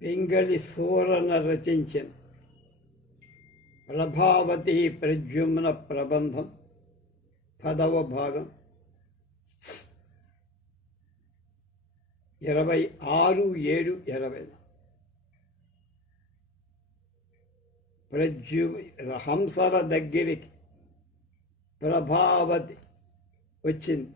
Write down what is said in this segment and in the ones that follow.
పింగళి సూరన రచించిన ప్రభావతి ప్రద్యుమ్న ప్రబంధం 10వ భాగం 26/7/20 హంసల దగ్గరికి ప్రభావతి వచ్చింది.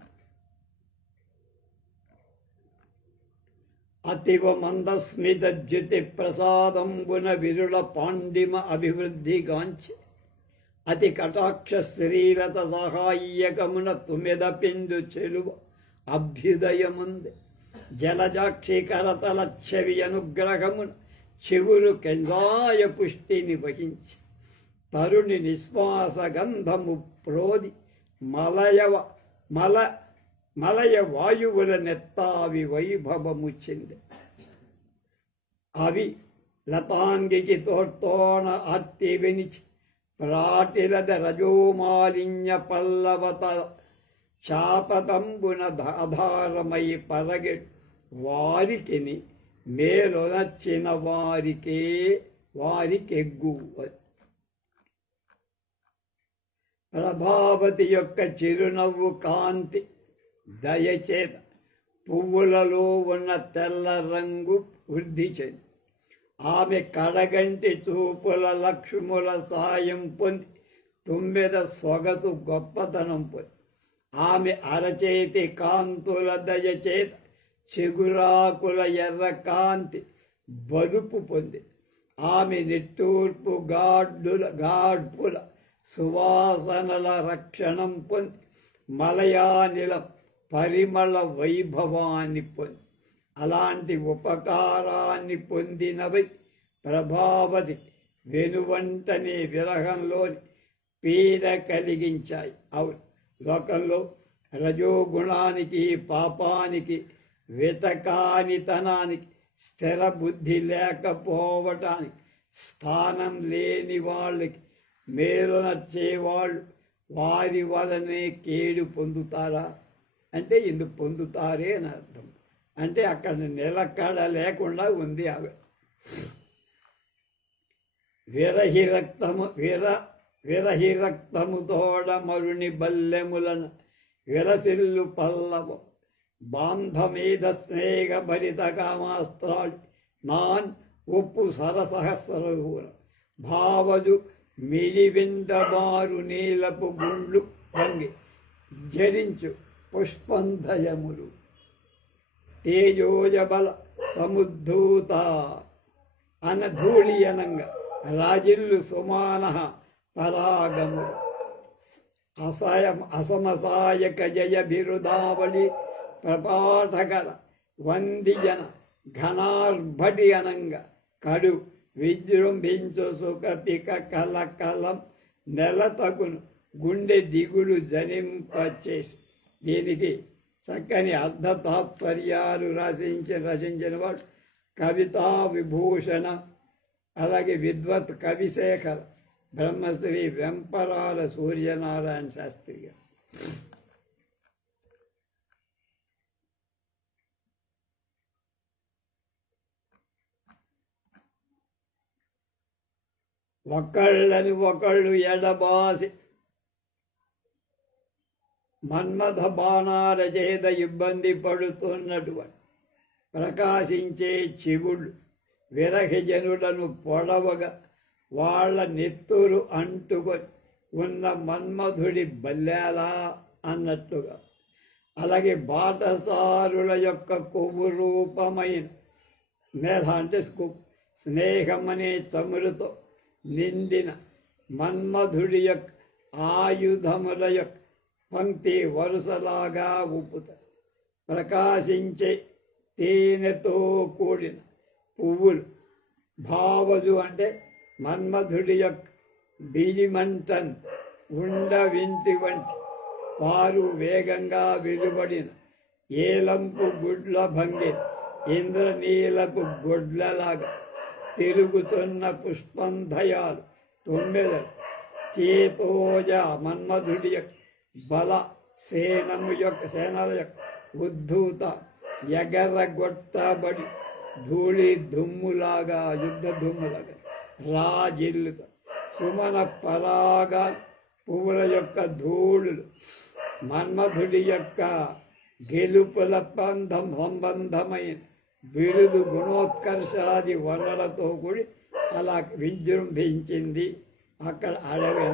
అతివ మందస్మితజ్యుతి ప్రసాదంబున విరుల పాండిమ అభివృద్ధిగాంచి అతి కటాక్ష శ్రీరత సహాయ్యకమున తుమెద పిండు చెలువ అభ్యుదయముంది. జలజాక్షి కరతల చెవి అనుగ్రహమున చెవులు కెంజాయ పుష్టిని వహించి తరుణి నిశ్వాస గంధము ప్రోది మలయ వాయువుల నెత్తావి వైభవము చెంది. అవి లతాంగికి తోర్తోణ అత్తి వినిచి ప్రాటిలద రజోమాలిన్య పల్లవత శాపతంబున ఆధారమై పరగె వారికిని మేలొనచ్చిన వారికెగ్గు. ప్రభావతి యొక్క చిరునవ్వు కాంతి దయచేత పువ్వులలో ఉన్న తెల్ల రంగు వృద్ధి చెంది ఆమె కడగంటి చూపుల లక్ష్ముల సాయం పొంది తుమ్మెద సొగసు గొప్పతనం పొంది ఆమె అరచేతి కాంతుల దయచేత చిగురాకుల ఎర్ర కాంతి బదుపు పొంది ఆమె నిట్టూర్పు గాడ్పుల సువాసనల రక్షణం పొంది మలయానిలం పరిమళ వైభవాన్ని పొంది అలాంటి ఉపకారాన్ని పొందినవై ప్రభావతి వెనువంటనే విరహంలోని పీడ కలిగించాయి. అవును, లోకంలో రజోగుణానికి పాపానికి వెతకానితనానికి స్థిర బుద్ధి లేకపోవటానికి స్థానం లేని వాళ్ళకి మేలు నచ్చేవాళ్ళు వారి వలనే కేడు పొందుతారా అంటే ఎందుకు పొందుతారే అని అర్థం. అంటే అక్కడ నిలకడ లేకుండా ఉంది ఆమె. విరహి రక్తము తోడ మరుని బల్లెములను విరసిల్లు పల్లవం బాంధమీద స్నేహ భరిత కామాస్త్రాలు నాన్ ఉప్పు సరసహస్రూర భావజు మిలివిండబారు నీలపు గుండ్లు వంగి జరించు పుష్పంధయములు తేజోజబల సముద్ధూత అనధూళియనంగా రాజిల్లు సుమాన పరాగము అసమసాయక జయ బిరుదావళి ప్రపాఠకర వందిజన ఘనార్భటి అనంగా కడు విజృంభించు సుఖపిక కలకలం నెలతగును గుండె దిగులు జనింపచేసి. దీనికి చక్కని అర్ధతాత్పర్యాలు రచించిన వాడు కవితా విభూషణ, అలాగే విద్వత్ కవిశేఖర్ బ్రహ్మశ్రీ వెంపరాల సూర్యనారాయణ శాస్త్రి గారు. ఒకళ్ళని ఒకళ్ళు ఎడబాసి మన్మథ బాణాల చేత ఇబ్బంది పడుతున్నటువంటి ప్రకాశించే శివుడు విరహజనులను పొడవగా వాళ్ళ నెత్తురు అంటుకొని ఉన్న మన్మధుడి బల్లేలా అన్నట్టుగా, అలాగే బాటసారుల యొక్క కొవ్వు రూపమైన మేధ అంటే స్నేహమనే చమురుతో నిండిన మన్మధుడి యొక్క ఆయుధముల యొక్క పంక్తి వరుసలాగా ఊపుతారు. ప్రకాశించే తేనెతో కూడిన పువ్వులు భావజు అంటే మన్మధుడి యొక్క బీజిమంటన్ ఉండవింటి వంటి వారు వేగంగా వెలువడిన ఏలంపు గుడ్ల భంగి ఇంద్రనీలపు గుడ్లలాగా తిరుగుతున్న పుష్పంధయాలు తొమ్మిదలు చేతోజ మన్మధుడి యొక్క బల సేనల యొక్క ఉద్ధూత ఎగరగొట్టబడి ధూళి దుమ్ములాగా యుద్ధ దుమ్ములాగా రాజిల్లుగా సుమన పరాగా పువ్వుల యొక్క ధూళులు మన్మధుడి యొక్క గెలుపుల సంబంధమైన బిరుదు గుణోత్కర్షాది వర్ణలతో కూడి అలా విజృంభించింది అక్కడ అడవి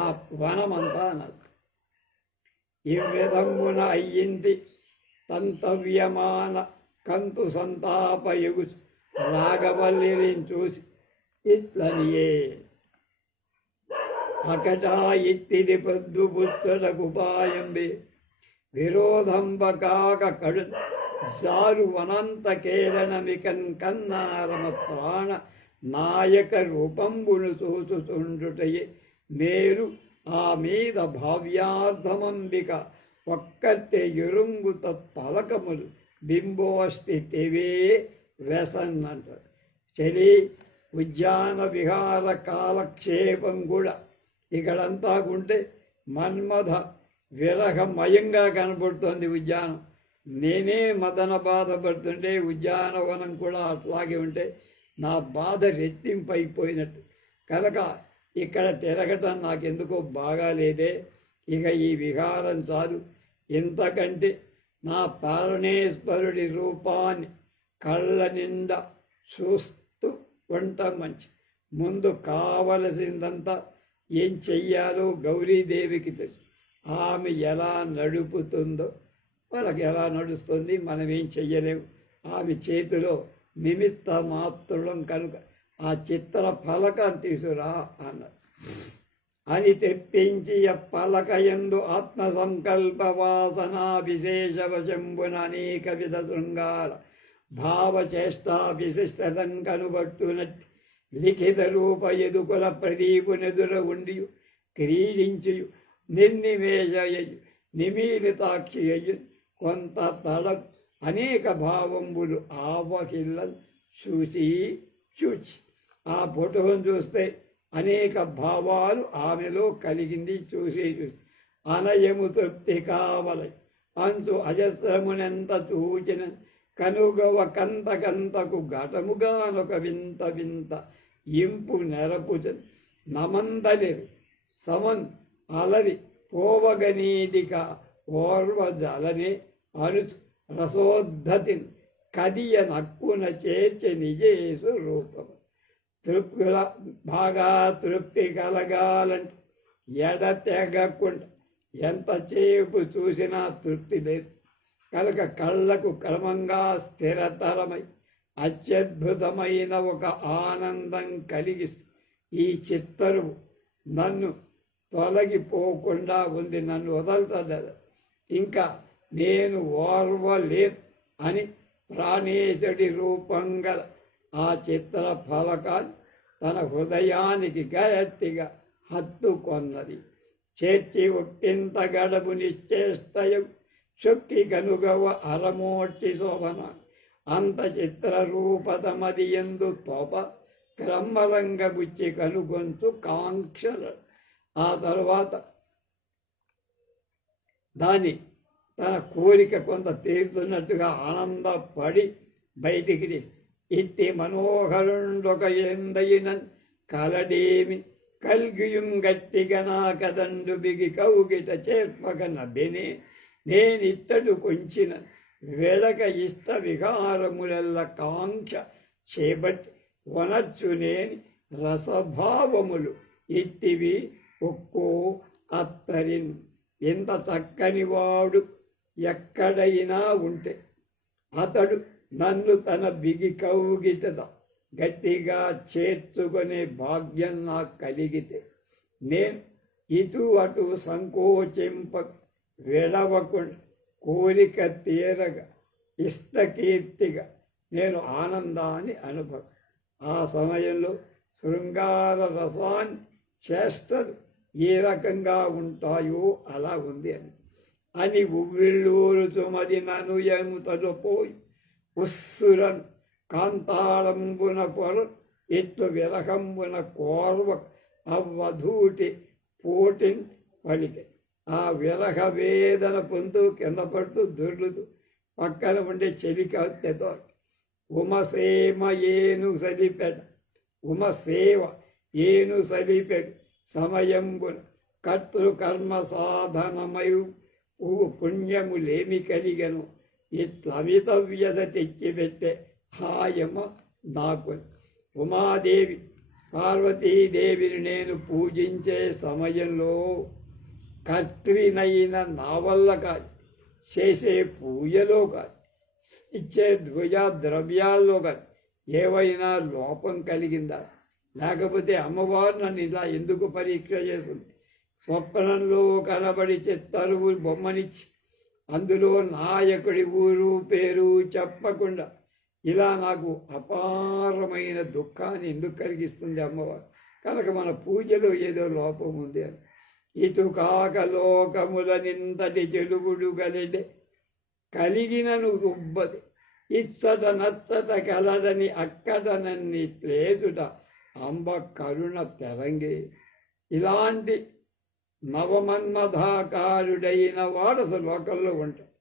ఆ వనమంతా అన్నది. ఈ విధమున అయ్యింది తంతవ్యమాన కంతు సంతాపయుగు రాగవల్లిని చూసి ఇట్లనియే అకటా ఇట్టిది పొద్దు పుచ్చడకుపాయంబి విరోధంబకాక కడు జారు వనంత కేళనమికన్ కన్నారమ ప్రాణ నాయక రూపంబును చూచుచుండుటయే మేరు ఆ మీద భావ్యార్థమంబిక ఒక్కటే ఎరుంగు తత్పలకములు బింబోష్టి తెవే వ్యసన్నంటారు. చలి ఉద్యాన విహార కాలక్షేపం కూడా ఇక్కడంతా ఉంటే మన్మథ విరహమయంగా కనపడుతోంది ఉద్యానం. నేనే మదన బాధపడుతుంటే ఉద్యానవనం కూడా అట్లాగే ఉంటే నా బాధ రెట్టింపు అయిపోయినట్టు కనుక ఇక్కడ తిరగటం నాకెందుకో బాగాలేదే, ఇక ఈ విహారం చాలు, ఇంతకంటే నా పరమేశ్వరుడి రూపాన్ని కళ్ళ నిండా చూస్తూ ఉండటం మంచి. ముందు కావలసిందంతా ఏం చెయ్యాలో గౌరీదేవికి తెలుసు. ఆమె ఎలా నడుపుతుందో వాళ్ళకి ఎలా నడుస్తుంది, మనం ఏం చెయ్యలేము. ఆమె చేతిలో నిమిత్త మాత్రులం కనుక ఆ చిత్ర ఫలకం తీసురా అన్నాడు. అని తెప్పించి పలకయందు ఆత్మ సంకల్ప వాసన విశేష వశంబున అనేక విధ శృంగార భావచేష్టా విశిష్టతన్ కనుబట్టునట్టి లిఖిత రూప ఎదుకుల ప్రదీపునెదుర ఉండి క్రీడించు నిర్నిమేషయు నిమీలితాక్షియు కొంత తడ అనేక భావంబులు ఆవహిల్లని చూచి ఆ ఫోటోను చూస్తే అనేక భావాలు ఆమెలో కలిగింది. చూసి అనయము తృప్తి కావలై అంతు అజస్రమునెంత చూచిన కనుగవ కంతకంతకు ఘటముగానొక వింత వింత ఇంపు నెరపుచ నమందలిరి సమన్ అలరి పోవగనీదిక ఓర్వ జలనే అనుచు రసోద్ధతిని కదియ నక్కున చేర్చ నిజేసు రూపము. బాగా తృప్తి కలగాలంటే ఎడతెగకుండా ఎంతసేపు చూసినా తృప్తి లేదు కనుక కళ్ళకు క్రమంగా స్థిరతరమై అత్యద్భుతమైన ఒక ఆనందం కలిగిస్తూ ఈ చిత్తరువు నన్ను తొలగిపోకుండా ఉంది, నన్ను వదలుతుంది, ఇంకా నేను ఓర్వలేను అని ప్రాణేశుడి రూపంగల ఆ చిత్ర ఫలకాన్ని తన హృదయానికి గట్టిగా హత్తుకొన్నది. చేర్చి ఒక్కింత గడపు నిశ్చేష్టయం చొక్కి కనుగవ అరమోటి శోభన అంత చిత్ర రూపతమది ఎందు తోప క్రమరంగబుచ్చి కనుగొంచు కాంక్షలు. ఆ తరువాత దాన్ని తన కోరిక కొంత తీరుతున్నట్టుగా ఆనందపడి బయటికి ఇట్టి మనోహరుండొక ఎందయినన్ కలడేమి కల్గియుం గట్టిగా నా కదండు బిగి కౌగిట చేర్పక నబ్బెనే నేనిత్తడు కొంచిన వెడక ఇష్ట విహారములెల్ల కాంక్ష చేపట్టి వనర్చునేని రసభావములు ఇట్టివి ఒక్కో అత్తరిన్. ఎంత చక్కని వాడు ఎక్కడైనా ఉంటే అతడు నన్ను తన బిగి కౌగిట గట్టిగా చేర్చుకునే భాగ్యం నాకు కలిగితే నేను ఇటు అటు సంకోచింప వెడవకుండా కోరిక తీరగా ఇష్టకీర్తిగా నేను ఆనందాన్ని అనుభవం. ఆ సమయంలో శృంగార రసాన్ని చేష్టలు ఏ రకంగా ఉంటాయో అలా ఉంది అని ఉవ్విళ్ళూరుచుమది నను ఎముతలు పోయి ఉస్సురన్ కాంతాళంబున పొర ఇట్లు విరహంబున కోర్వ అవ్వధూటి పోటిన్ పలికే. ఆ విరహ వేదన పొందు కింద పడుతూ దొర్లుతూ పక్కన ఉండే చెలికత్తెతో ఉమసేమ ఏను సలిపెట ఉమసేవ ఏను సలిపెడు సమయంబున కర్తృకర్మ సాధనమయు పుణ్యములేమి కలిగను ఇట్లమితవ్యత తెచ్చిపెట్టే హాయమ నాకు. ఉమాదేవి పార్వతీదేవిని నేను పూజించే సమయంలో కర్త్రినైన నా వల్ల కాదు, చేసే పూజలో కాదు, ఇచ్చే ద్రవ్యాల్లో కాదు ఏవైనా లోపం కలిగిందా? లేకపోతే అమ్మవారు నన్ను ఇలా ఎందుకు పరీక్ష చేస్తుంది? స్వప్నంలో కనబడి చిత్తరువు బొమ్మనిచ్చి అందులో నాయకుడి ఊరు పేరు చెప్పకుండా ఇలా నాకు అపారమైన దుఃఖాన్ని ఎందుకు కలిగిస్తుంది అమ్మవారు? కనుక మన పూజలో ఏదో లోపం ఉంది అని. ఇటు కాక లోకముల నింతటి చెలుగుడు గలిడే కలిగినను దుబ్బది ఇచ్చట నచ్చట కలడని అక్కడ నన్ను లేచుట అంబ కరుణ తెరంగే. ఇలాంటి నవమన్మధాకారుడైన వాడు అసలు లోకంలో ఉంటాడు.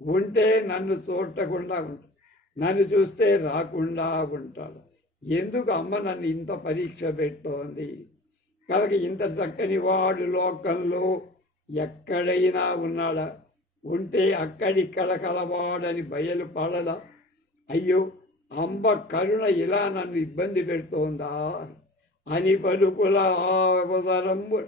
ఉంటే నన్ను చూడకుండా ఉంటాడు, నన్ను చూస్తే రాకుండా ఉంటాడు. ఎందుకు అమ్మ నన్ను ఇంత పరీక్ష పెడుతోంది? కనుక ఇంత చక్కని వాడు లోకంలో ఎక్కడైనా ఉన్నాడా? ఉంటే అక్కడిక్కడ కలవాడని బయలుపడదా? అయ్యో అంబ కరుణ ఇలా నన్ను ఇబ్బంది పెడుతోందా అని పలుకుల అవసరంబు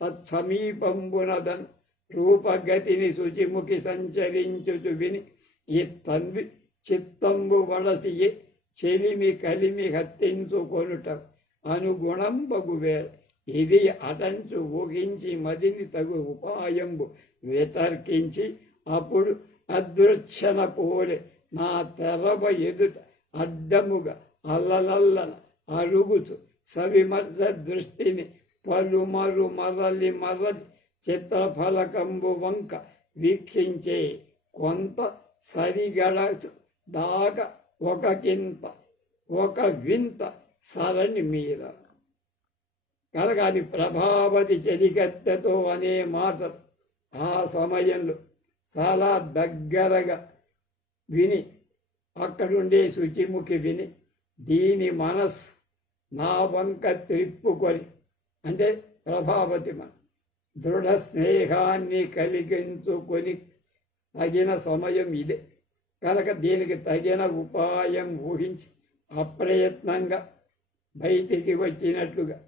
తత్సమీపంబునదన్ రూపగతిని శుచిముఖి సంచరించుచు విని ఈ తండ్రి చిత్తంబు వడసియే చెలిమి కలిమి హత్తించుకొనుట అనుగుణంబగువేళ ఇది అటంచు ఊహించి మదిని తగు ఉపాయంబు వితర్కించి అప్పుడు అదృశ్యన పోలే నా తెరవ ఎదుట అడ్డముగా అల్లలల్లన అరుగుచు సవిమర్శ దృష్టిని పలుమరు మరలి చిత్రఫలకంబు వంక వీక్షించే కొంత సరిగడ దాకా ఒక వింత సరణి మీర. కనుక అది ప్రభావతి చెలికత్తెతో అనే మాట ఆ సమయంలో చాలా దగ్గరగా విని అక్కడుండే శుచిముఖి విని దీని మనస్సు నా వంక త్రిప్పుకొని, అంటే ప్రభావతి మన దృఢ స్నేహాన్ని కలిగించుకొని తగిన సమయం ఇదే. కనుక దీనికి తగిన ఉపాయం ఊహించి అప్రయత్నంగా బయటికి వచ్చినట్లుగా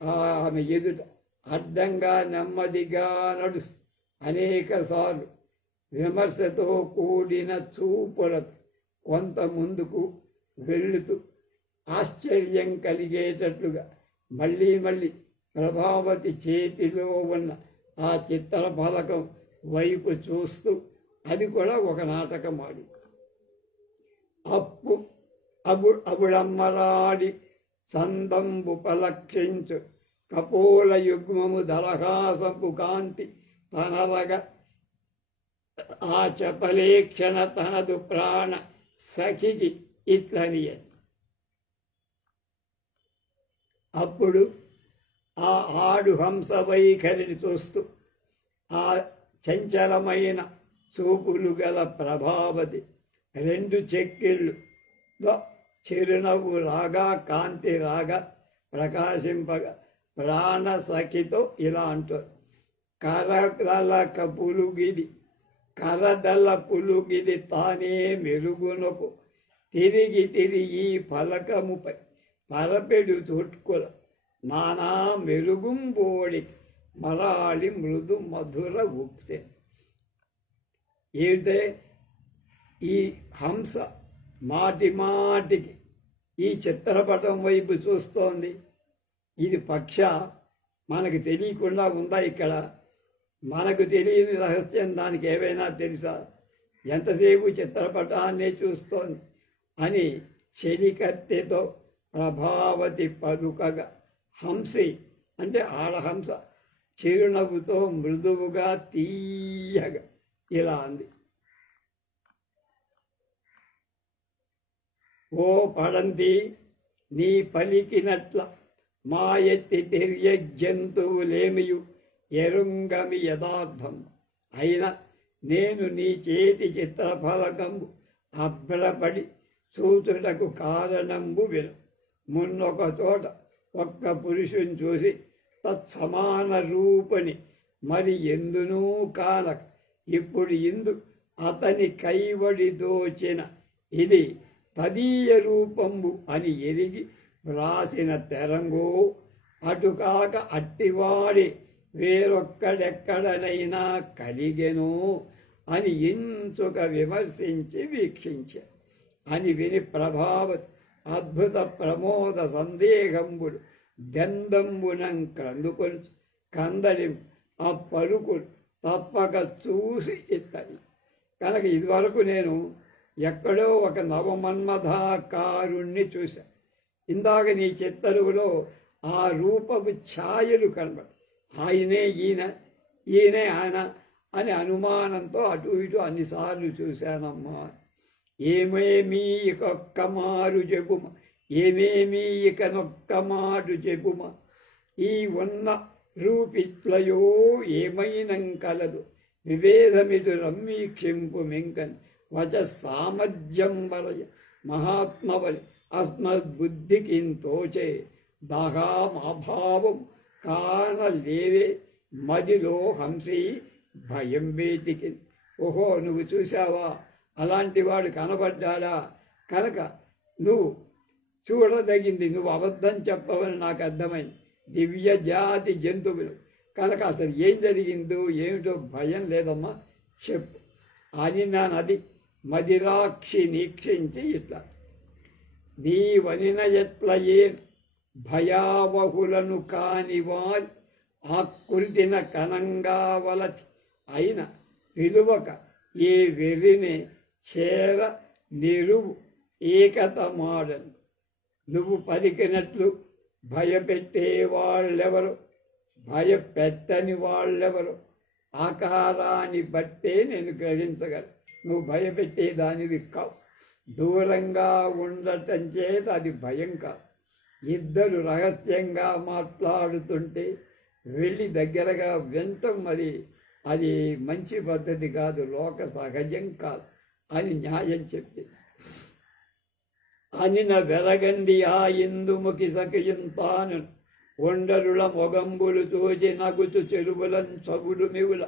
ఆమె ఎదుట అడ్డంగా నెమ్మదిగా నడుస్తూ అనేక సార్లు విమర్శతో కూడిన చూపులతో కొంత ముందుకు వెళుతూ ఆశ్చర్యం కలిగేటట్లుగా మళ్ళీ మళ్ళీ ప్రభావతి చేతిలో ఉన్న ఆ చిత్రఫలకం వైపు చూస్తూ, అది కూడా ఒక నాటకం ఆడి అబుడమ్మరాడి సందంబు పలక్షించు కపోల యుగ్మము దరహాసపు కాంతి తనరగ ఆ చపలేక్షణ తనదు ప్రాణ సఖికి ఇట్లనియ. అప్పుడు ఆ ఆడు హంస వైఖరిని చూస్తూ ఆ చంచలమైన చూపులు గల ప్రభావతి రెండు చెక్కిళ్ళు చిరునవ్వు రాగా కాంతి రాగా ప్రకాశింపగా ప్రాణ సఖితో ఇలా అంటారు: కరదల పులుగిది తానే మెరుగునకు తిరిగి తిరిగి ఫలకముపై పరపెడు చుట్కుల నానా మెరుగుంబోడి మరాళి మృదు మధుర ఉక్తే. ఏంటే ఈ హంస మాటి మాటికి ఈ చిత్రపటం వైపు చూస్తోంది. ఇది పక్ష మనకు తెలియకుండా ఉందా? ఇక్కడ మనకు తెలియని రహస్యం దానికి ఏవైనా తెలుసా? ఎంతసేపు చిత్రపటాన్నే చూస్తోంది అని చెలికత్తెతో ప్రభావతి పలుకగా హంసి అంటే ఆడహంస చిరునవ్వుతో మృదువుగా తీయగా ఇలా అంది: ఓ పడంతి, నీ పలికినట్ల మా ఎత్తి తిరియ జంతువులేమియు ఎరుంగమి యథార్థం అయిన నేను నీ చేతి చిత్రఫలకంబు అభ్రపడి చూచుటకు కారణంబు విను. మున్నొక చోట ఒక్క పురుషుని చూసి తత్సమాన రూపని మరి ఎందునూ కానక ఇప్పుడు ఇందు అతని కైవడి దోచిన ఇది తదీయ రూపంబు అని ఎరిగి వ్రాసిన తెరంగో అటుకాక అట్టివాడి వేరొక్కడెక్కడనైనా కలిగెను అని ఇంచుక విమర్శించి వీక్షించే అని విని ప్రభావతి అద్భుత ప్రమోద సందేహంబుడు దెందంబునం క్రందుకొని కందలి ఆ పలుకులు తప్పక చూసి ఇత్తడి. కనుక ఇదివరకు నేను ఎక్కడో ఒక నవమన్మథాకారుణ్ణి చూశాను. ఇందాక నీ చిత్తరువులో ఆ రూపపు ఛాయలు కనబడి ఆయనే ఈయనే ఆయన అని అనుమానంతో అటు ఇటు అన్నిసార్లు చూశానమ్మా. ఏమేమీ ఇకొక్క మారు చెబుమ, ఏమేమీ ఇకనొక్క మాటు చెబుమ, ఈ ఉన్న రూపిట్లయో ఏమైనం కలదు వివేదమిటు రమ్మీక్షింపు మెంకన్ వచ సామర్థ్యం వలయ మహాత్మవలి అస్మద్బుద్ధికింతోచే దాహామాభావం కానలేవే మదిలో హంసి భయం వేతికి. ఓహో, నువ్వు చూసావా, అలాంటి వాడు కనబడ్డాడా? కనుక నువ్వు చూడదగింది, నువ్వు అబద్ధం చెప్పవని నాకు అర్థమైంది. దివ్య జాతి జంతువులు కనుక అసలు ఏం జరిగిందో ఏమిటో భయం లేదమ్మా, చెప్పు అని నానది మదిరాక్షి నీక్షించి ఇట్లా నీవనిన ఎట్ల ఏ భయావహులను కాని వారి ఆకృతిన కనంగా వలచి అయిన పిలువక ఏ వెర్రినే చేర నిరువు ఏకత మాడను. నువ్వు పలికినట్లు భయపెట్టే వాళ్ళెవరు, భయపెట్టని వాళ్ళెవరు ఆకారాన్ని బట్టే నేను గ్రహించగలను. నువ్వు భయపెట్టే దానివి కావు. దూరంగా ఉండటం చేత అది భయం కాదు. ఇద్దరు రహస్యంగా మాట్లాడుతుంటే వెళ్ళి దగ్గరగా వినటం మరి అది మంచి పద్ధతి కాదు, లోక సహజం కాదు అని న్యాయం చెప్పింది. అనిన వెరగంది ఆ ఇందుముఖి సఖియుంతాను ఒండరుల మొగంబులు తోచి నగుచు చెరువులం చగుడు మివుల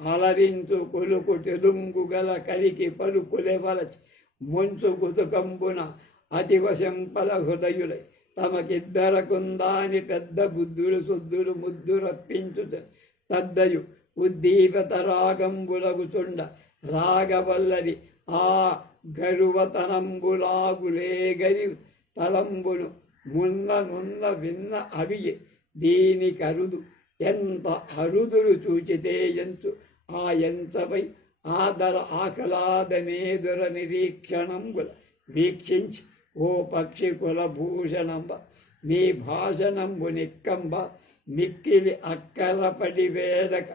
అలరించు కొలుకు తెలుంగు గల కలికి పలుకులెవలచి ముంచు కుతుకంబున అతివశంపల హృదయులై తమకిద్దరకుందాని పెద్ద బుద్ధులు శుద్ధులు ముద్దు రప్పించు తద్దయు ఉద్దీపత రాగంబులగుచుండ రాగవల్లరి ఆ గరువతనంబులాగులేగరి తలంబును మున్న విన్న అవియే దీనికరుదు ఎంత అరుదులు చూచితే ఎంచు ఆ ఎంచపై ఆదర ఆహ్లాదమేదుర నిరీక్షణంబుల వీక్షించి ఓ పక్షి కులభూషణంబ నీ భాషణంబు నిక్కంబ మిక్కిలి అక్కరపడి వేడక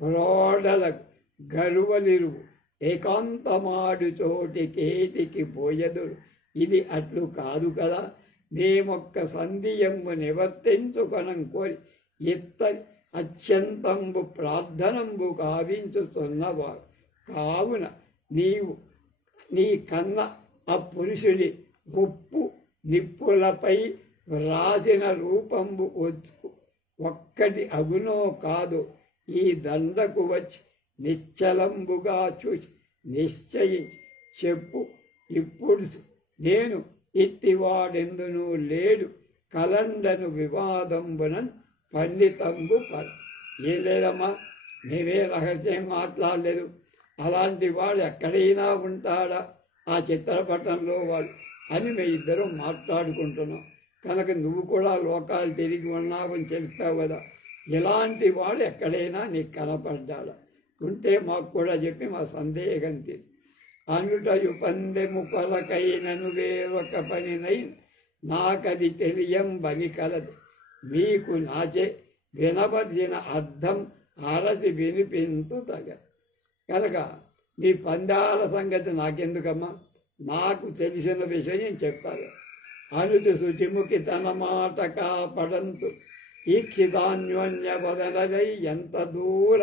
ప్రోడలకు గరువలిరువు ఏకాంతమాడు చోటికేటికి పోయదురు. ఇది అట్లు కాదు కదా, మేమొక్క సంధియంబు నివర్తించుకొనం కోరి ఇత్తడి అత్యంతంబు ప్రార్థనంబు కావించుతున్నవారు కావున నీవు నీ కన్న ఆ పురుషుని ఉప్పు నిప్పులపై వ్రాసిన రూపంబు ఒక్కటి అగునో కాదు ఈ దండకు వచ్చి నిశ్చలంబుగా చూసి నిశ్చయించి చెప్పు. ఇప్పుడు నేను ఇట్టివాడెందును లేడు కలండను వివాదంబునన్ పండితంబు ఏం లేదమ్మా, మేమే రహస్యం మాట్లాడలేదు. అలాంటి వాడు ఎక్కడైనా ఉంటాడా ఆ చిత్రపటంలో వాడు అని మేము ఇద్దరం మాట్లాడుకుంటున్నాం. కనుక నువ్వు కూడా లోకాలు తిరిగి ఉన్నావని చెప్తావు కదా, ఇలాంటి వాడు ఎక్కడైనా నీకు కనపడ్డాడా ఉంటే మాకు కూడా చెప్పి మా సందేహం తీరు. అనుటయు పందెము కొలకైనను వేరొక పనినై నాకది తెలియంబని కలదు. మీకు నాచే వినబడిన అర్థం అరసి వినిపించు తగ. కనుక మీ పందాల సంగతి నాకెందుకమ్మా, నాకు తెలిసిన విషయం చెప్పాలి. అనుచు శుచిముఖి తన మాట కాపడంతు ఈక్షితాన్యోన్య వదనలై ఎంత దూర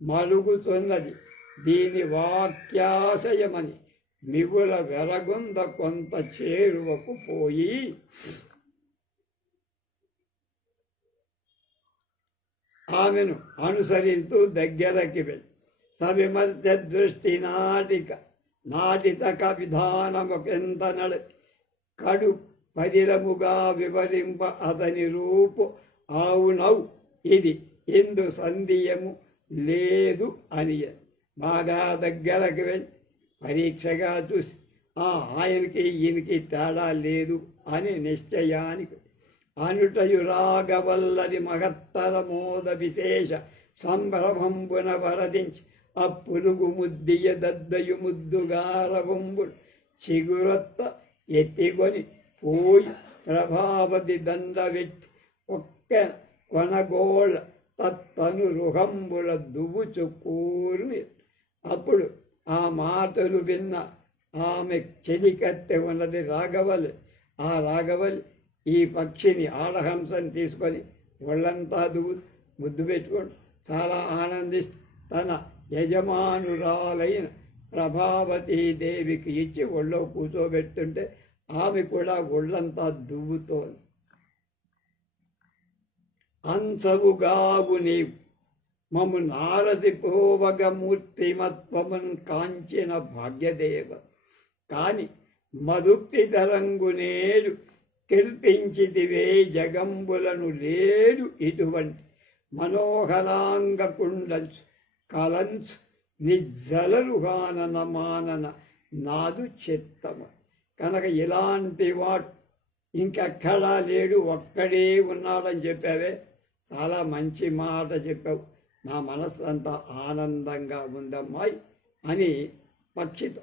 మరుగుతున్నది దీని వాక్యాశయమని మిగుల వెరగొంద కొంత చేరువకు పోయి ఆమెను అనుసరిస్తూ దగ్గరకి వెళ్ళి సవిమర్శ దృష్టి నాటితక విధానముకెంత కడు పదిలముగా వివరింప అతని రూపు అవునవు ఇది ఎందు సందేహము లేదు అని బాగా దగ్గరకు వెళ్ళి పరీక్షగా చూసి ఆయనకి ఈయనకి తేడా లేదు అని నిశ్చయానికి అనుటయు రాగవల్లని మహత్తర మోద విశేష సంభ్రమంబున వరదించి అప్పులుగు ముద్దియ దద్దయు ముద్దుగారవంబుడు చిగురొత్త ఎత్తికొని పోయి ప్రభావతి దండ వ్యక్తి ఒక్క కొనగోళ తత్తను రుహంబుల దువ్వుచు కూర్మి అప్పుడు ఆ మాటలు విన్న ఆమె చెలికత్తె ఉన్నది రాఘవల్లి. ఆ రాఘవల్లి ఈ పక్షిని ఆడహంసని తీసుకొని ఒళ్ళంతా ముద్దు పెట్టుకొని చాలా ఆనందిస్తూ తన యజమానురాలైన ప్రభావతీదేవికి ఇచ్చి ఒళ్ళో కూర్చోబెడుతుంటే ఆమె కూడా ఒళ్ళంతా దువ్వుతోంది. అంచవుగావు నీవు మము నారసిపోవగ మూర్తిమత్వమున్ కాంచిన భాగ్యదేవ కాని మదుక్తి తరంగునేడు కెల్పించితివే జగంబులను లేడు ఇటువంటి మనోహరాంగ కుండంచు కలంచు నిజ్జలరుగానన మానన నాదు చిత్తమ. కనుక ఇలాంటి వాడు ఇంకెక్కడా లేడు, ఒక్కడే ఉన్నాడని చెప్పావే, చాలా మంచి మాట చెప్పావు, నా మనస్సు అంతా ఆనందంగా ఉందమ్మాయి అని పక్షితో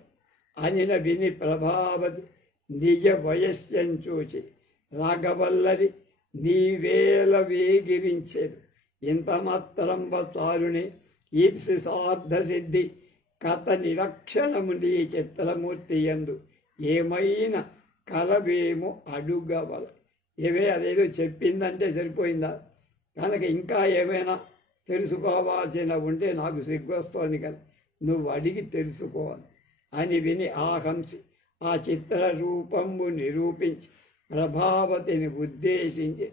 అనిన విని ప్రభావతి నిజ వయస్యం చూచి రాఘవల్లరి నీవేల వేగిరించేది ఇంత మాత్రంబ చాలుని ఈప్సిసార్థ సిద్ధి కథ నిరక్షణము నీ చిత్రమూర్తి యందు ఏమైనా కలవేమో అడుగవల. అదేదో చెప్పిందంటే సరిపోయిందా? కనుక ఇంకా ఏమైనా తెలుసుకోవాల్సిన ఉంటే నాకు సిగ్గొస్తోంది కదా, నువ్వు అడిగి తెలుసుకోవాలి అని విని ఆ హంసి ఆ చిత్ర రూపము నిరూపించి ప్రభావతిని ఉద్దేశించి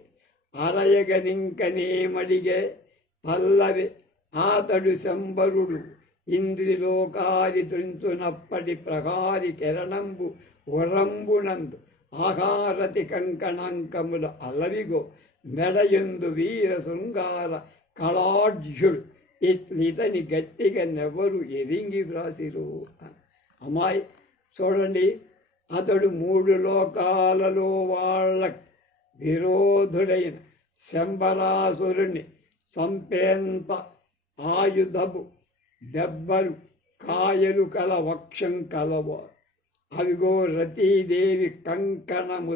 అరయగనింకనేమడిగే పల్లవి ఆతడు శంబరుడు ఇంద్రిలోకారి తుంచునప్పటి ప్రహారి కిరణంబు ఉరంబునందు ఆహారతి కంకణంకముల అలవిగో మెడయందు వీర శృంగార కళాఢ్యుడు ఇతని గట్టిగా నెవరు ఎరింగి వ్రాసిరు. అమ్మాయి చూడండి, అతడు 3 లోకాలలో వాళ్ళ విరోధుడైన శంబరాసురుణ్ణి చంపేంత ఆయుధపు దెబ్బలు కాయలు కల వక్షం కలవ. అవిగో రతీదేవి కంకణము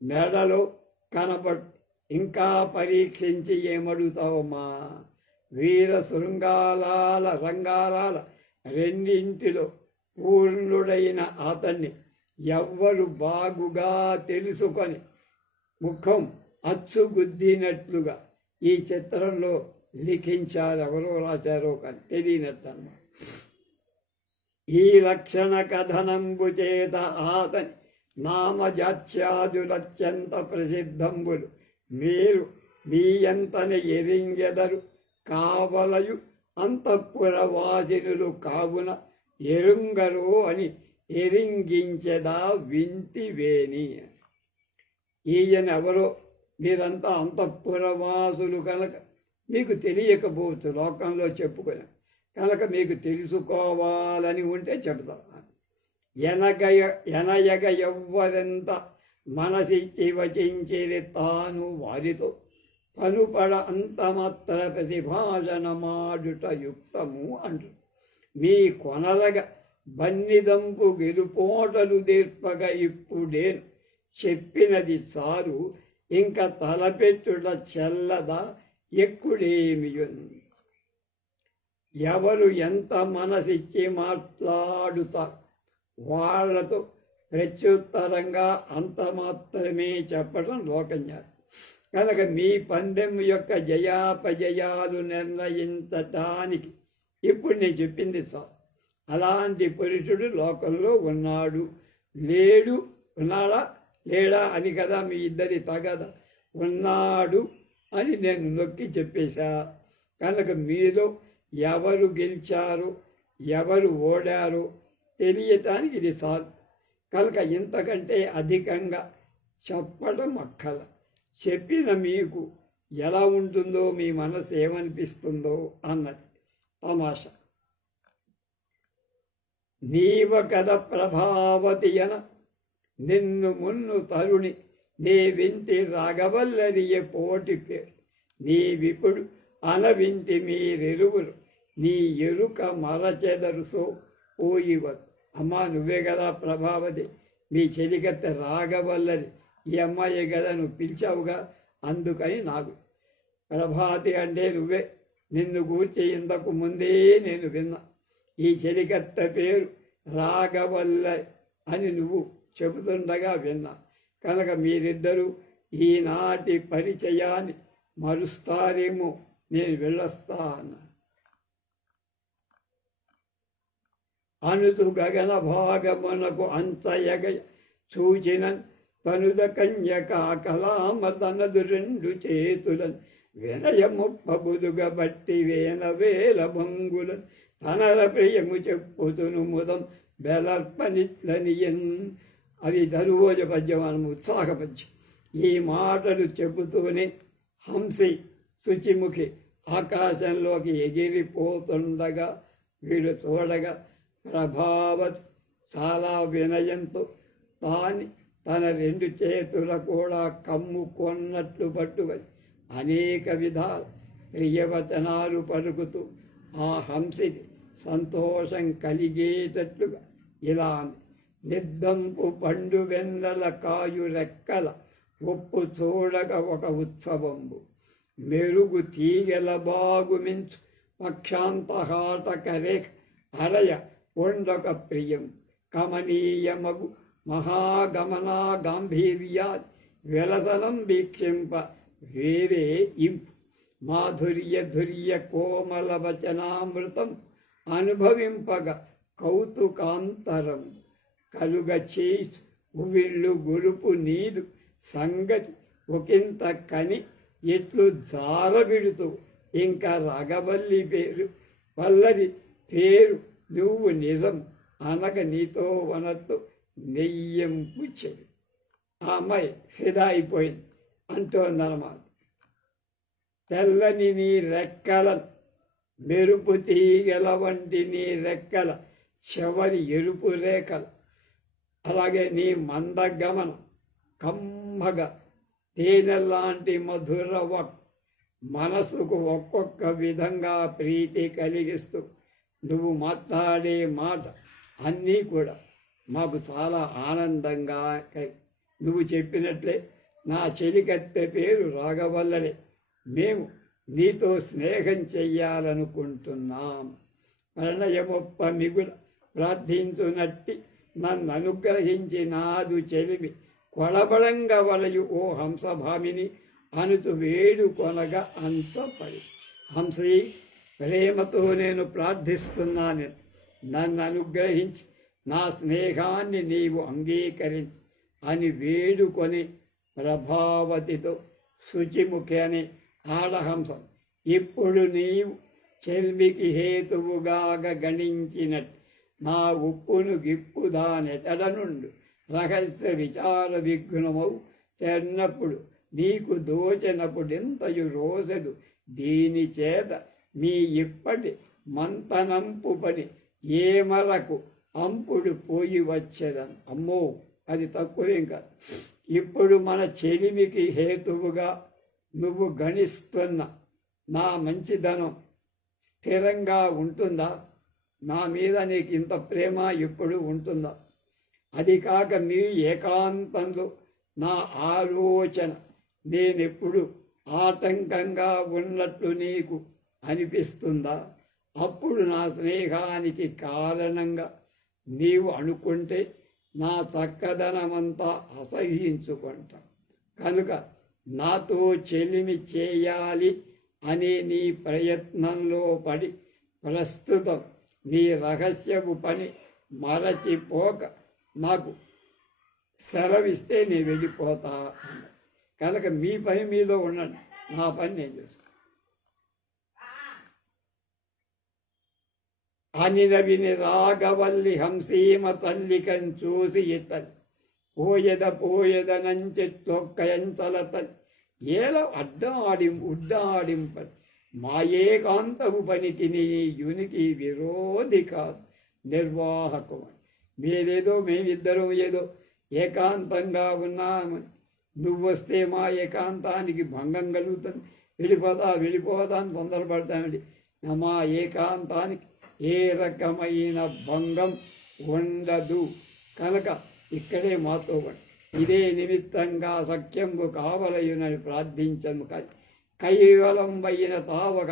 మెడలో కనపడు. ఇంకా పరీక్షించి ఏమడుగుతావమ్మా? వీర శృంగాలాల రంగారాల రెండింటిలో పూర్ణుడైన అతన్ని ఎవ్వరు బాగుగా తెలుసుకొని ముఖం అచ్చుగుద్దినట్లుగా ఈ చిత్రంలో లిఖించారు. ఎవరో రాశారో కానీ తెలియనట్టన్నమాట. ఈ లక్షణ కథనంబు చేత ఆతని నామజాత్యాదులత్యంత ప్రసిద్ధంబులు మీరు మీయంతని ఎరింగెదరు కావలయు అంతఃపురవాసినులు కావున ఎరుంగరు అని ఎరింగించెదా వింటివేని. ఈయన ఎవరో మీరంతా అంతఃపురవాసులు కనుక మీకు తెలియకపోవచ్చు, లోకంలో చెప్పుకొని కనుక మీకు తెలుసుకోవాలని ఉంటే చెబుతా. ఎనయగ ఎవ్వరెంత మనసిచ్చి వచించిరి తాను వారితో పనుపడ అంతమాత్ర ప్రతిభాషణమాడుట యుక్తము అంటు. మీ కొనలగ బన్నిదంపు గెలుపోటలు దీర్పగ ఇప్పుడేను చెప్పినది చాలు, ఇంక తలపెట్టుట చెల్లదా ఎక్కుడేమియుంది. ఎవరు ఎంత మనసిచ్చి మాట్లాడుతారు వాళ్లతో ప్రత్యుత్తరంగా అంత మాత్రమే చెప్పడం లోకజ్ఞానం. కనుక మీ పందెం యొక్క జయాపజయాలు నిర్ణయించటానికి ఇప్పుడు నేను చెప్పింది సార్. అలాంటి పురుషుడు లోకంలో ఉన్నాడు. లేడు, ఉన్నాడా లేడా అని కదా మీ ఇద్దరి తగదా. ఉన్నాడు అని నేను నొక్కి చెప్పేశా. కనుక మీలో ఎవరు గెలిచారో ఎవరు ఓడారో తెలియటానికి ఇది చాలు. కనుక ఇంతకంటే అధికంగా చెప్పడం అక్కల. చెప్పిన మీకు ఎలా ఉంటుందో, మీ మనసు ఏమనిపిస్తుందో అన్నది తమాషా. నీవ కథ ప్రభావతియన నిన్ను మున్ను తరుణి నీ వింటి రాగవల్లరియ పోటి పేరు నీవిప్పుడు అనవింటి మీరెరువురు నీ ఎరుక మరచెదరు సో పోయివరు. అమ్మా నువ్వే కదా ప్రభావతి, మీ చెలికత్తె రాగవల్లరి ఈ అమ్మాయి కదా నువ్వు పిలిచావుగా, అందుకని నాకు ప్రభాతి అంటే నువ్వే. నిన్ను గూర్చి ఇంతకు ముందే నేను విన్నా. ఈ చెలికత్తె పేరు రాగవల్లరి అని నువ్వు చెబుతుండగా విన్నా. కనుక మీరిద్దరూ ఈనాటి పరిచయాన్ని మరుస్తారేమో, నేను వెళ్ళొస్తా అన్నా. అనుతు గగన భాగమునకు అంచయగ చూచిన తనుద కన్యక కలామ తనదు రెండు చేతులను వినయముప్పబుదుగ బట్టి వేన వేల భంగులను తనర ప్రియము చెప్పుతును ముదం బెలర్పనిట్లనియన్. అవి ధరువోజ పద్యం మనం ఉత్సాహపద్యం. ఈ మాటలు చెబుతూనే హంసి శుచిముఖి ఆకాశంలోకి ఎగిరిపోతుండగా వీడు చూడగా ప్రభావతి చాలా వినయంతో తన రెండు చేతుల కూడా కమ్ముకొన్నట్లు పట్టుకొని అనేక విధాల ప్రియవచనాలు పలుకుతూ ఆ హంసికి సంతోషం కలిగేటట్లుగా ఇలా నిర్దంపు పండు వెన్నెల కాయు రెక్కల ఒప్పు చూడక ఒక ఉత్సవంబు మెరుగు తీగల బాగుమించు పక్షాంతహాటకరేఖ అరయ ఉండొక ప్రియం కమనీయమగు మహాగమనా గాంభీర్యాది విలసనం వీక్షింప వేరే ఇంపు మాధుర్య ధుర్య కోమల వచనామృతం అనుభవింపగ కౌతుకాంతరం కలుగ చేసు ఉవిళ్ళు గురుపు నీదు సంగతి ఒకంత కని ఎట్లు జారబిడుతూ ఇంకా రాగవల్లి పేరు వల్లది పేరు నువ్వు నిజం అనగ నీతో వనత్తు నెయ్యంపు చెవి. ఆ అమ్మాయి ఫిదా అయిపోయింది అంటోందన్నమాట. తెల్లని నీ రెక్కల మెరుపు తీగల వంటి నీ రెక్కల చివరి ఎరుపు రేఖలు, అలాగే నీ మందగమనం కమ్మగా తేనెలాంటి మధుర మనసుకు ఒక్కొక్క విధంగా ప్రీతి కలిగిస్తూ నువ్వు మాట్లాడే మాట అన్నీ కూడా మాకు చాలా ఆనందంగా. నువ్వు చెప్పినట్లే నా చెలికత్తె పేరు రాగవల్లరే, మేము నీతో స్నేహం చెయ్యాలనుకుంటున్నాం. ప్రణయమొప్ప మిగుల ప్రార్థించునట్టి నన్ను అనుగ్రహించి నాదు చెలిమి కొడబడంగా వలయు ఓ హంసభామిని అనుతు వేడుకొనగా అంచపడి. హంసీ, ప్రేమతో నేను ప్రార్థిస్తున్నాను, నన్ను అనుగ్రహించి నా స్నేహాన్ని నీవు అంగీకరించి అని వేడుకొని ప్రభావతితో శుచిముఖి అని ఆడహంసం ఇప్పుడు నీవు చెల్మికి హేతువుగాగ గణించినట్టు నా ఉప్పును గిప్పు దానెతడ నుండు రహస్య విచార విఘ్నమౌ చెన్నప్పుడు నీకు దోచనప్పుడెంతయు రోజదు దీని చేత మీ ఇప్పటి మంతనంపు పని ఏమరకు అంపుడు పోయి వచ్చేదను. అమ్మో, అది తక్కువేం కాదు. ఇప్పుడు మన చెలిమికి హేతువుగా నువ్వు గణిస్తున్న నా మంచిదనం స్థిరంగా ఉంటుందా? నా మీద నీకు ఇంత ప్రేమ ఇప్పుడు ఉంటుందా? అది కాక మీ ఏకాంతంలో నా ఆలోచన నేనెప్పుడు ఆటంకంగా ఉన్నట్లు నీకు అనిపిస్తుందా? అప్పుడు నా స్నేహానికి కారణంగా నీవు అనుకుంటే నా చక్కదనమంతా అసహించుకుంటా. కనుక నాతో చెలిమి చేయాలి అనే నీ ప్రయత్నంలో పడి ప్రస్తుతం నీ రహస్యపు పని మరచిపోక నాకు సెలవిస్తే నేను వెళ్ళిపోతా అన్నాడు. కనుక మీ పని మీలో ఉండండి, నా పని నేను చేసుకుంటాను. అనిన విని రాగవల్లి హంసీమ తల్లికని చూసి ఇతని పోయెదనంచెత్తొక్కయంచల తల్లి ఏల ఉడ్డాడింపని మా ఏకాంతపు పని తిని యునికి విరోధి కాదు నిర్వాహకం. మీరేదో మేమిద్దరం ఏదో ఏకాంతంగా ఉన్నామని నువ్వు వస్తే మా ఏకాంతానికి భంగం కలుగుతుంది, వెళ్ళిపోదా అని తొందరపడతామండి. మా ఏకాంతానికి ఏ రకమైన భంగం ఉండదు. కనుక ఇక్కడే మాతో ఇదే నిమిత్తంగా సఖ్యంబు కావలయునని ప్రార్థించము. కైవలంబైన తావక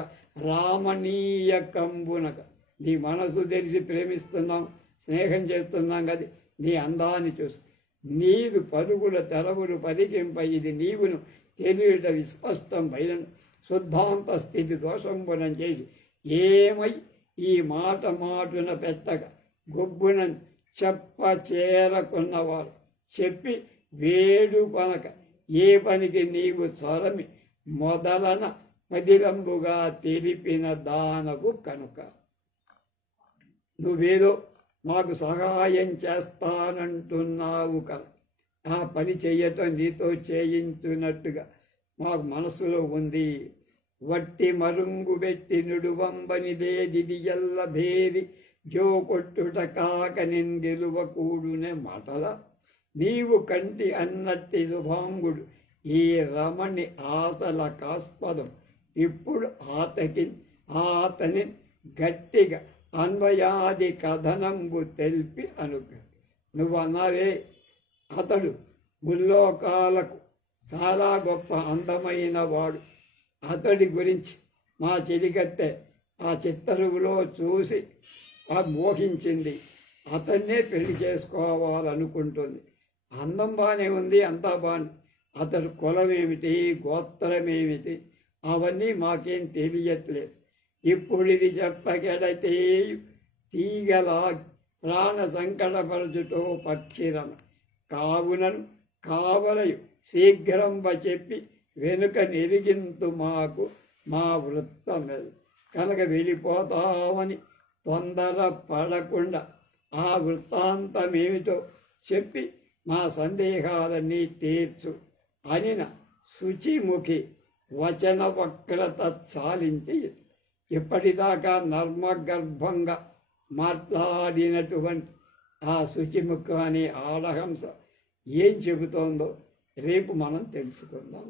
రామణీయ కంబునక నీ మనసు తెలిసి ప్రేమిస్తున్నాం, స్నేహం చేస్తున్నాం కదా, నీ అందాన్ని చూసి నీదు పరుగుల తెరవులు పరికింప ఇది నీవును తెలియట విస్పష్టం పైన శుద్ధాంత స్థితి దోషంబునం చేసి ఏమై ఈ మాటున పెట్టక గొబ్బున చెప్ప చేరకున్నవారు చెప్పి వేడు పనక ఏ పనికి నీవు చొరమి మొదలన పదిలంబుగా తెలిపిన దానవు కనుక నువ్వేదో మాకు సహాయం చేస్తానంటున్నావు కదా, ఆ పని చెయ్యటం నీతో చేయించున్నట్టుగా మాకు మనసులో ఉంది. వట్టి మరుంగు పెట్టి నుడువంబనిదేది ఎల్ల భేరి జో కొట్టుట కాక నిందిలువ కూడునే మాటల నీవు కంటి అన్నట్టి శుభాంగుడు ఈ రమణి ఆశల కాస్పదం. ఇప్పుడు ఆతని గట్టిగా అన్వయాది కథనంబు తెలిపి అనుగ్రహం. నువ్వు అన్నావే అతడు ముల్లోకాలకు చాలా గొప్ప అందమైన వాడు, అతడి గురించి మా చెలికత్తె ఆ చిత్తరువులో చూసి మోహించింది, అతన్నే పెళ్లి చేసుకోవాలనుకుంటుంది. అందం బాగానే ఉంది, అంతా బాగుంది. అతడు కులమేమిటి, గోత్రమేమిటి అవన్నీ మాకేం తెలియట్లేదు. ఇప్పుడు ఇది చెప్పకెడతే తీగలా ప్రాణ సంకటపరచుటో పక్షిరమ కావునను కావలయు శీఘ్రంబ చెప్పి వెనుక నెరిగింతు మాకు మా వృత్తమే. కనుక వెళ్ళిపోతామని తొందర పడకుండా ఆ వృత్తాంతమేమిటో చెప్పి మా సందేహాలన్నీ తీర్చు అనిన శుచిముఖి వచన వక్రత చాలించి ఇప్పటిదాకా నర్మగర్భంగా మాట్లాడినటువంటి ఆ శుచిముఖి అనే ఆడహంస ఏం చెబుతోందో రేపు మనం తెలుసుకుందాం.